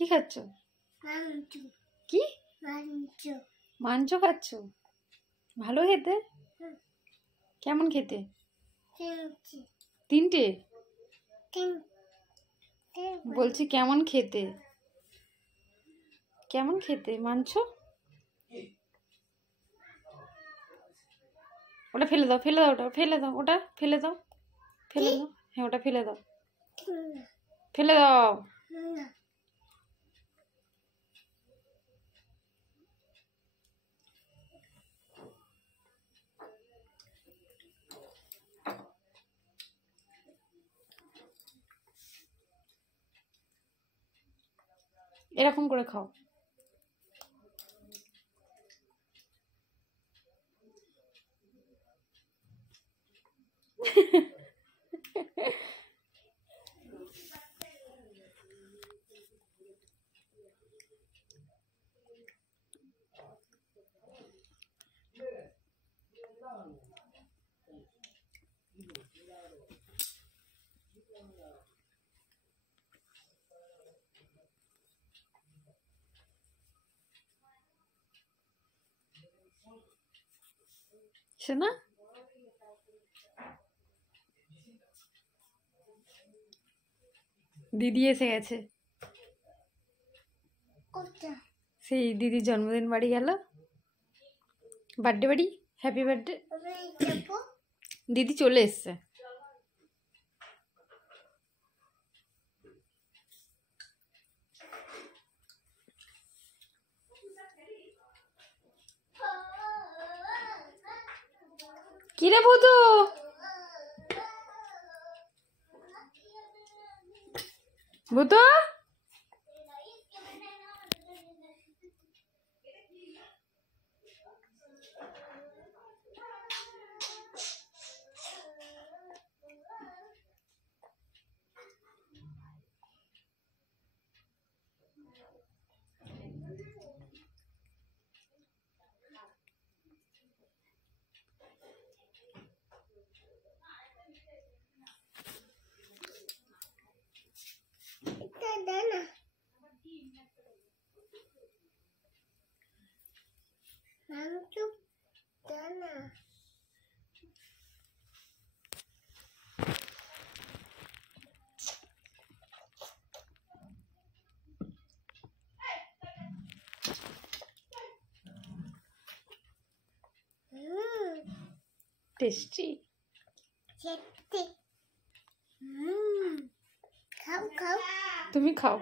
কি খাচ্ছ? কি মাংস খাচ্ছ? ভালো খেতে? কেমন খেতে? তিনটে বলছি কেমন খেতে? কেমন খেতে মাংস? ওটা ফেলে দাও, ফেলে দাও, ওটা ফেলে দাও, ওটা ফেলে দাও, ফেলে দাও। হ্যাঁ, ওটা ফেলে দাও, ফেলে দাও। এরকম করে খাও। শোনা, দিদি এসে গেছে। সেই দিদির জন্মদিন বাড়ি গেল, বার্থডে বাড়ি, হ্যাপি বার্থডে। দিদি চলে এসছে। কিরে ভূতু, ভূতু টেস্টি। তুমি খাও।